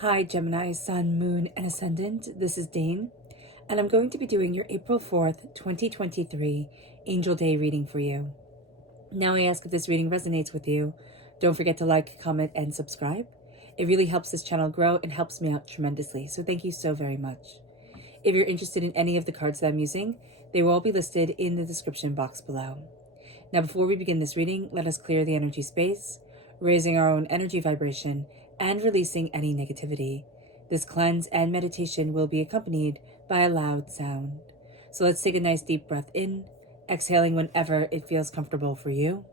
Hi Gemini, Sun, Moon, and Ascendant. This is Dane, and I'm going to be doing your April 4th, 2023 Angel Day reading for you. Now I ask if this reading resonates with you. Don't forget to like, comment, and subscribe. It really helps this channel grow and helps me out tremendously, so thank you so very much. If you're interested in any of the cards that I'm using, they will all be listed in the description box below. Now before we begin this reading, let us clear the energy space, raising our own energy vibration and releasing any negativity. This cleanse and meditation will be accompanied by a loud sound. So let's take a nice deep breath in, exhaling whenever it feels comfortable for you.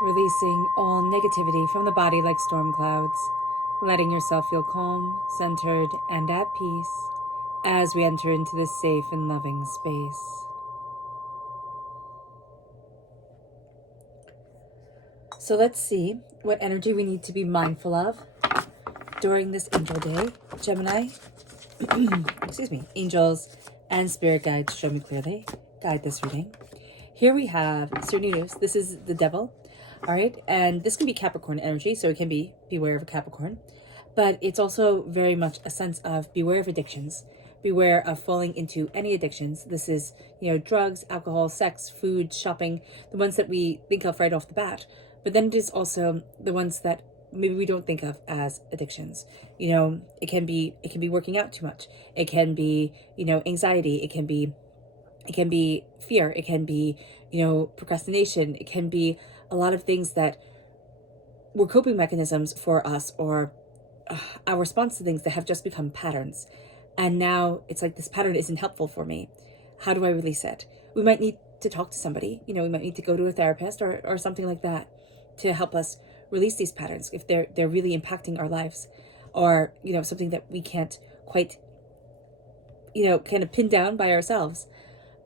Releasing all negativity from the body like storm clouds, letting yourself feel calm, centered, and at peace as we enter into this safe and loving space. So let's see what energy we need to be mindful of during this Angel Day. Gemini, excuse me, angels and spirit guides show me clearly. Guide this reading. Here we have Cernunnos. This is the devil. All right, and this can be Capricorn energy, so it can be beware of a Capricorn, but it's also very much a sense of beware of addictions, beware of falling into any addictions. This is, drugs, alcohol, sex, food, shopping, the ones that we think of right off the bat, but then it is also the ones that maybe we don't think of as addictions. It can be working out too much. It can be, anxiety. It can be fear. It can be, procrastination. It can be a lot of things that were coping mechanisms for us, or our response to things that have just become patterns. And now it's like, this pattern isn't helpful for me. How do I release it? We might need to talk to somebody, we might need to go to a therapist or something like that to help us release these patterns if they're really impacting our lives, or, something that we can't quite, kind of pin down by ourselves.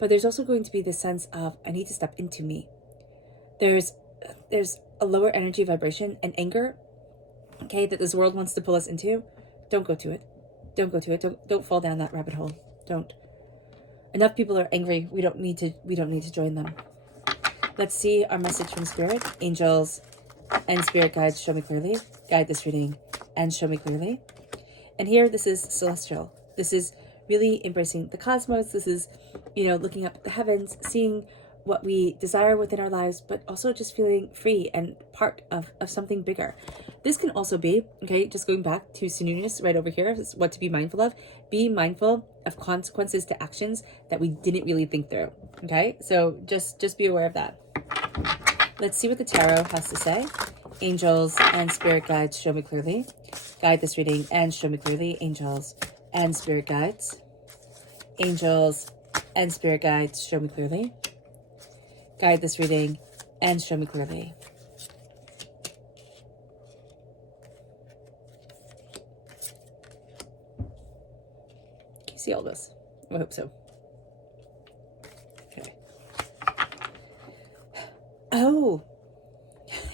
But there's also going to be this sense of, I need to step into me. There's a lower energy vibration and anger, okay, that this world wants to pull us into. Don't go to it. Don't go to it. Don't fall down that rabbit hole. Don't. Enough people are angry. We don't need to join them. Let's see our message from Spirit. Angels and Spirit guides show me clearly. Guide this reading and show me clearly. And here, this is celestial. This is really embracing the cosmos. This is, looking up at the heavens, seeing what we desire within our lives, but also just feeling free and part of something bigger. This can also be, okay, just going back to Cernunnos right over here, is what to be mindful of. Be mindful of consequences to actions that we didn't really think through, okay? So just be aware of that. Let's see what the tarot has to say. Angels and spirit guides show me clearly. Guide this reading and show me clearly. Angels and spirit guides. Angels and spirit guides show me clearly. Guide this reading and show me clearly. Can you see all this? I hope so. Okay. Oh,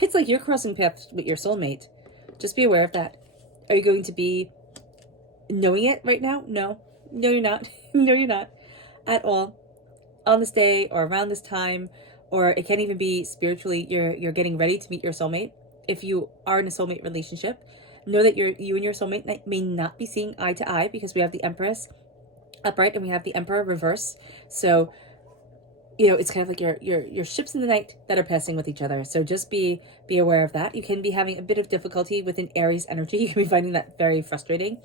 it's like you're crossing paths with your soulmate. Just be aware of that. Are you going to be knowing it right now? No, you're not. No, you're not at all. On this day or around this time, or it can even be spiritually, you're getting ready to meet your soulmate. If you are in a soulmate relationship, know that you and your soulmate may not be seeing eye to eye, because we have the Empress upright and we have the Emperor reverse. So, it's kind of like your ships in the night that are passing with each other. So just be aware of that. You can be having a bit of difficulty with an Aries energy. You can be finding that very frustrating.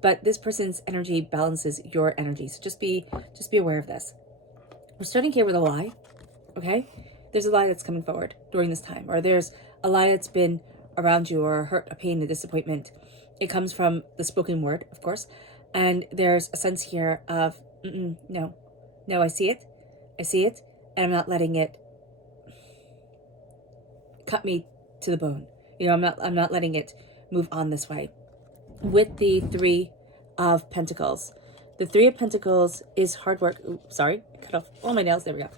But this person's energy balances your energy. So just be aware of this. We're starting here with a lie, okay? There's a lie that's coming forward during this time, or there's a lie that's been around you, or a hurt, a pain, a disappointment. It comes from the spoken word, of course, and there's a sense here of, no, I see it, and I'm not letting it cut me to the bone. I'm not letting it move on this way. With the Three of Pentacles. The Three of Pentacles is hard work. Oops, sorry, I cut off all my nails. There we go.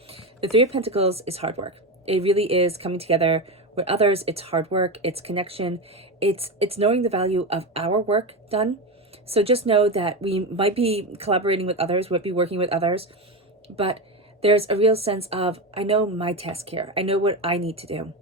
The Three of Pentacles is hard work. It really is coming together with others. It's hard work. It's connection. It's knowing the value of our work done. So just know that we might be collaborating with others, might be working with others, but there's a real sense of, I know my task here. I know what I need to do.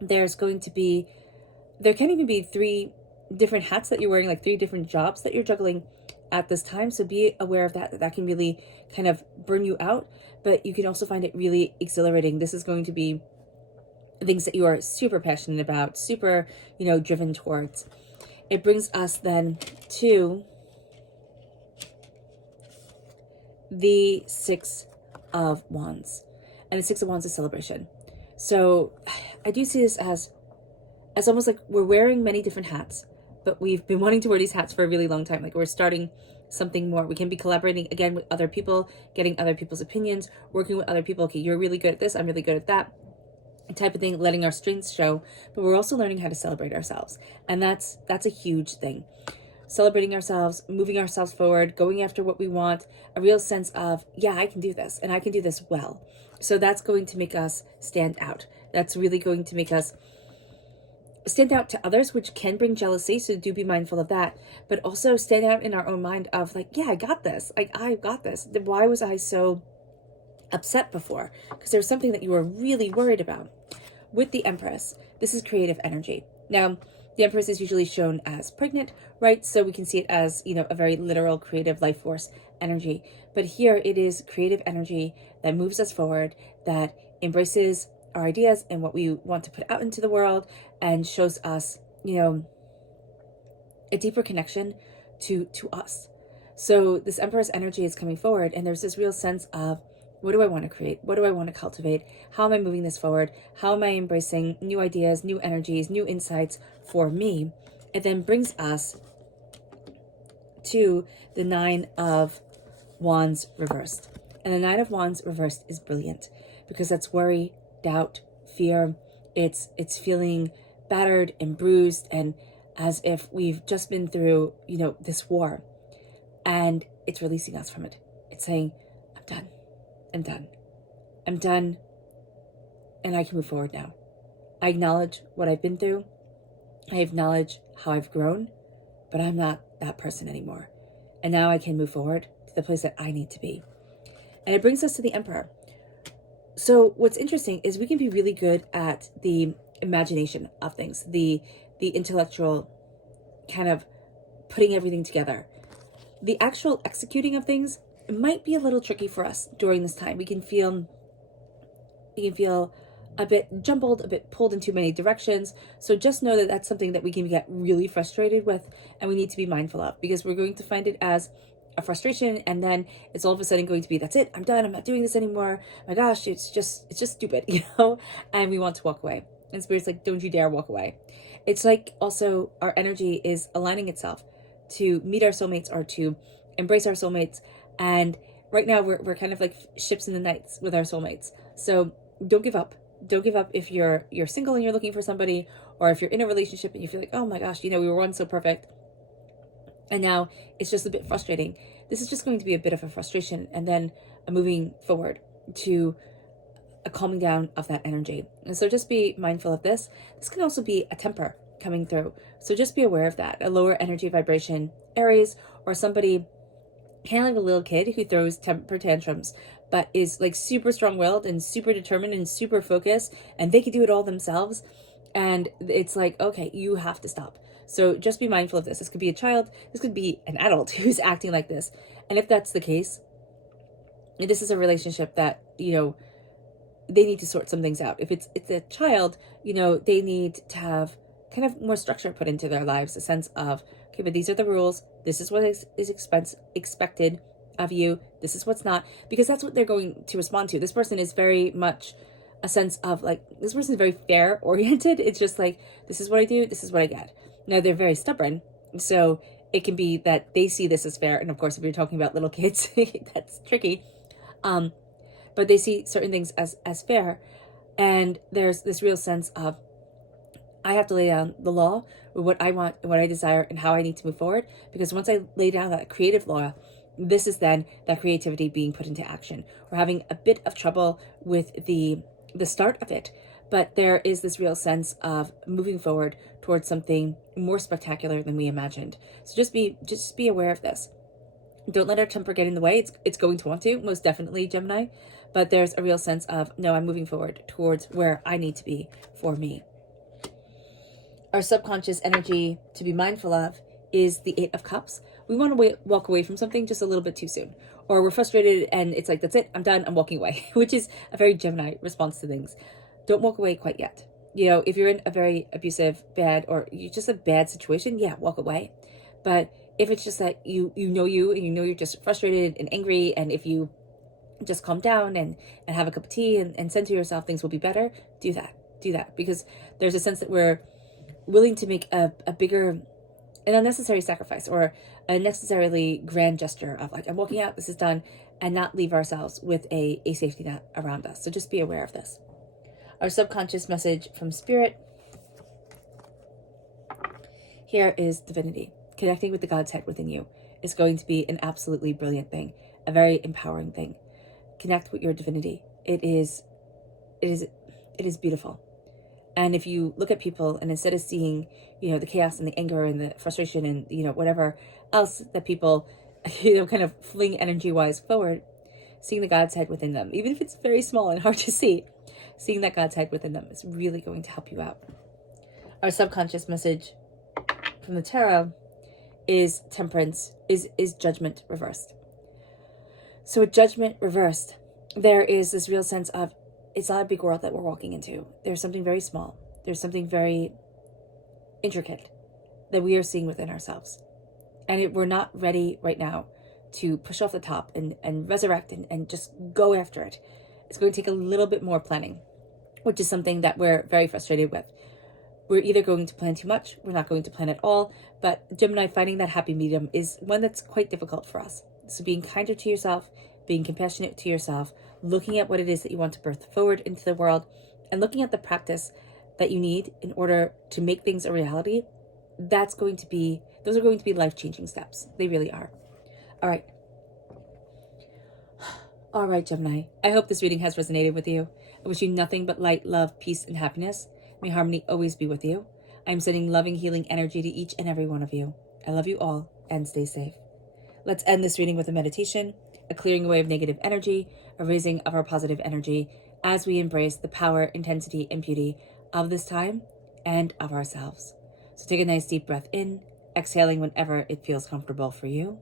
There can even be 3 different hats that you're wearing, like 3 different jobs that you're juggling at this time. So be aware of that can really kind of burn you out, but you can also find it really exhilarating. This is going to be things that you are super passionate about, super, driven towards. It brings us then to the Six of Wands. And the Six of Wands is celebration. So I do see this as almost like we're wearing many different hats, but we've been wanting to wear these hats for a really long time. Like we're starting something more. We can be collaborating again with other people, getting other people's opinions, working with other people. Okay, you're really good at this, I'm really good at that type of thing, letting our strengths show. But we're also learning how to celebrate ourselves. And that's a huge thing. Celebrating ourselves, moving ourselves forward, going after what we want, a real sense of, yeah, I can do this and I can do this well. So that's going to make us stand out. That's really going to make us stand out to others, which can bring jealousy. So do be mindful of that, but also stand out in our own mind of like, yeah, I got this. Like, I got this. Why was I so upset before? Because there was something that you were really worried about. With the Empress, this is creative energy. Now, the Empress is usually shown as pregnant, right? So we can see it as, a very literal creative life force energy. But here it is creative energy that moves us forward, that embraces our ideas and what we want to put out into the world, and shows us, a deeper connection to us. So this Empress energy is coming forward, and there's this real sense of, what do I want to create? What do I want to cultivate? How am I moving this forward? How am I embracing new ideas, new energies, new insights for me? It then brings us to the Nine of Wands reversed. And the Nine of Wands reversed is brilliant because that's worry, doubt, fear. It's feeling battered and bruised, and as if we've just been through, this war, and it's releasing us from it. It's saying, I'm done. I'm done. I'm done. And I can move forward now. I acknowledge what I've been through. I acknowledge how I've grown, but I'm not that person anymore. And now I can move forward to the place that I need to be. And it brings us to the Emperor. So what's interesting is we can be really good at the imagination of things, the intellectual kind of putting everything together. The actual executing of things might be a little tricky for us during this time. We can feel a bit jumbled, a bit pulled in too many directions. So just know that that's something that we can get really frustrated with, and we need to be mindful of, because we're going to find it as a frustration, and then it's all of a sudden going to be, that's it, I'm done, I'm not doing this anymore. My gosh, it's just stupid, and we want to walk away. And Spirit's like, don't you dare walk away. It's like also our energy is aligning itself to meet our soulmates or to embrace our soulmates. And right now we're kind of like ships in the nights with our soulmates. So don't give up. Don't give up if you're single and you're looking for somebody, or if you're in a relationship and you feel like, oh my gosh, we were once so perfect, and now it's just a bit frustrating. This is just going to be a bit of a frustration, and then a moving forward to a calming down of that energy. And so just be mindful of this. This can also be a temper coming through. So just be aware of that. A lower energy vibration Aries, or somebody kind of like a little kid who throws temper tantrums, but is like super strong-willed and super determined and super focused, and they can do it all themselves. And it's like, okay, you have to stop. So just be mindful of this. This could be a child. This could be an adult who's acting like this. And if that's the case, this is a relationship that, they need to sort some things out. If it's a child, they need to have kind of more structure put into their lives, a sense of, okay, but these are the rules. This is what is expected of you. This is what's not, because that's what they're going to respond to. This person is very much a sense of like, this person is very fair oriented. It's just like, this is what I do. This is what I get. Now they're very stubborn. So it can be that they see this as fair. And of course, if you're talking about little kids, that's tricky. But they see certain things as fair. And there's this real sense of, I have to lay down the law or what I want and what I desire and how I need to move forward. Because once I lay down that creative law, this is then that creativity being put into action. We're having a bit of trouble with the start of it, but there is this real sense of moving forward towards something more spectacular than we imagined. So just be aware of this. Don't let our temper get in the way. It's going to want to, most definitely, Gemini. But there's a real sense of, no, I'm moving forward towards where I need to be for me. Our subconscious energy to be mindful of is the Eight of Cups. We want to walk away from something just a little bit too soon. Or we're frustrated and it's like, that's it, I'm done, I'm walking away. Which is a very Gemini response to things. Don't walk away quite yet. You know, if you're in a very abusive, bad, or you're just a bad situation, yeah, walk away. But if it's just that you know and you know you're just frustrated and angry, and if you just calm down and have a cup of tea and send to yourself things will be better, do that. Because there's a sense that we're willing to make a bigger, an unnecessary sacrifice or a necessarily grand gesture of like, I'm walking out, this is done, and not leave ourselves with a safety net around us. So just be aware of this. Our subconscious message from Spirit here is divinity. Connecting with the God's head within you is going to be an absolutely brilliant thing, a very empowering thing. Connect with your divinity. It is beautiful. And if you look at people and instead of seeing, the chaos and the anger and the frustration and, whatever else that people, kind of fling energy-wise forward, seeing the God's head within them, even if it's very small and hard to see, seeing that God's head within them is really going to help you out. Our subconscious message from the tarot is temperance, is judgment reversed. So with judgment reversed, there is this real sense of, it's not a big world that we're walking into. There's something very small. There's something very intricate that we are seeing within ourselves. And we're not ready right now to push off the top and resurrect and just go after it. It's going to take a little bit more planning, which is something that we're very frustrated with. We're either going to plan too much, we're not going to plan at all, but Gemini, finding that happy medium is one that's quite difficult for us. So being kinder to yourself, being compassionate to yourself, looking at what it is that you want to birth forward into the world, and looking at the practice that you need in order to make things a reality, those are going to be life-changing steps. They really are. All right, Gemini. I hope this reading has resonated with you. I wish you nothing but light, love, peace, and happiness. May harmony always be with you. I am sending loving, healing energy to each and every one of you. I love you all, and stay safe. Let's end this reading with a meditation, a clearing away of negative energy, a raising of our positive energy as we embrace the power, intensity, and beauty of this time and of ourselves. So take a nice deep breath in, exhaling whenever it feels comfortable for you.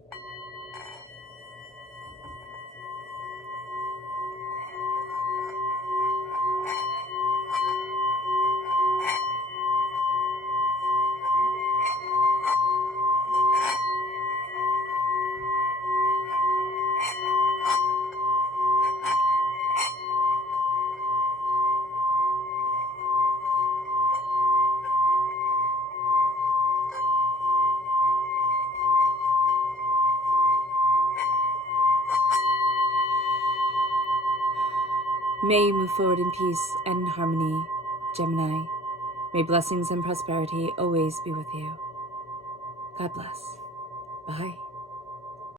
May you move forward in peace and in harmony, Gemini. May blessings and prosperity always be with you. God bless. Bye.